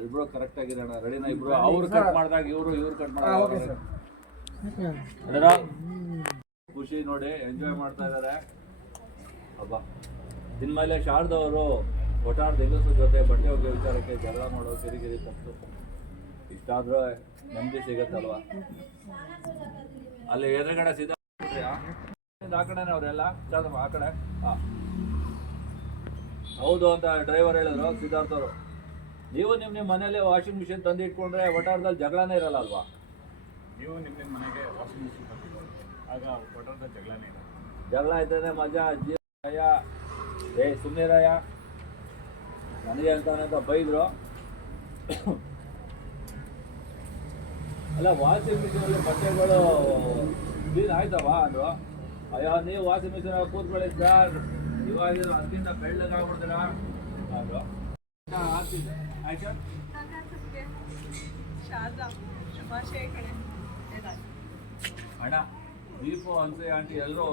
ಇಬ್ರು ಕರೆಕ್ಟ್ ಆಗಿರೋಣ ರೆಡಿನಾ ಇಬ್ರು ಅವ್ರು ಕಟ್ ಮಾಡಿದಾಗ ಇವ್ರು ಕಟ್ ಮಾಡಿದಾಗ ಖುಷಿ ನೋಡಿ ಎಂಜಾಯ್ ಮಾಡ್ತಾ ಇದಾರೆ ಹಬ್ಬ ಇನ್ಮೇಲೆ ಶಾರದವರು ಒಟ್ಟಾರ ದಿಗಸದ ಜೊತೆ ಬಟ್ಟೆ ಹೋಗಿ ವಿಚಾರಕ್ಕೆ ಜಗಳ ಮಾಡೋ ಕಿರಿಕಿರಿ ತಪ್ಪು ಇಷ್ಟಾದ್ರೂ ನೆಮ್ಮದಿ ಸಿಗತ್ತಲ್ವಾ ಅಲ್ಲಿ ಎದುರುಗಡೆ ಸಿದ್ಧ ಆ ಕಡೆನೇ ಅವರೆಲ್ಲ ಆ ಕಡೆ ಹೌದು ಅಂತ ಡ್ರೈವರ್ ಹೇಳಿದ್ರು ಸಿದ್ಧಾರ್ಥ ಅವರು ನೀವು ನಿಮ್ಮ ಮನೇಲಿ ವಾಷಿಂಗ್ ಮಿಷಿನ್ ತಂದು ಇಟ್ಕೊಂಡ್ರೆ ಒಟ್ಟಾರದಲ್ಲಿ ಜಗಳನೇ ಇರಲ್ಲ ಅಲ್ವಾ ನೀವು ನಿಮ್ಮ ಮನೆಗೆ ವಾಷಿಂಗ್ ಮಿಷಿನ್ ತಂದಿದ್ದು ಆಗ ಒಟ್ಟಾರದಲ್ಲಿ ಜಗಳನೇ ಇರಲ್ಲ ಜಗಳ ಆಯ್ತದೆ ಮಜಾ ಅಜ್ಜಿ ಸುಮ್ಮನಿರಯ್ಯ ನನಗೆ ಅಂತ ಬೈದ್ರು ಅಲ್ಲ ವಾಷಿಂಗ್ ಮಿಷಿನಲ್ಲಿ ಬಟ್ಟೆಗಳು ಕ್ಲೀನ್ ಆಯ್ತವ ಅಂದ್ರು ಅಯ್ಯೋ ನೀವು ವಾಷಿಂಗ್ ಮಿಷಿನ್ ಕೂತ್ಕೊಳ್ಳಿ ಸರ್ ಇವಾಗ ಅದಕ್ಕಿಂತ ಬೆಳ್ಳಗಾಗ್ಬಿಡ್ತೀರ ಅಂದ್ರು ಆಗ್ತಿದೆ ಆಯ್ತಾ ಅಣ್ಣ ದೀಪು ಅನ್ಸೆ ಆಂಟಿ ಎಲ್ಲರೂ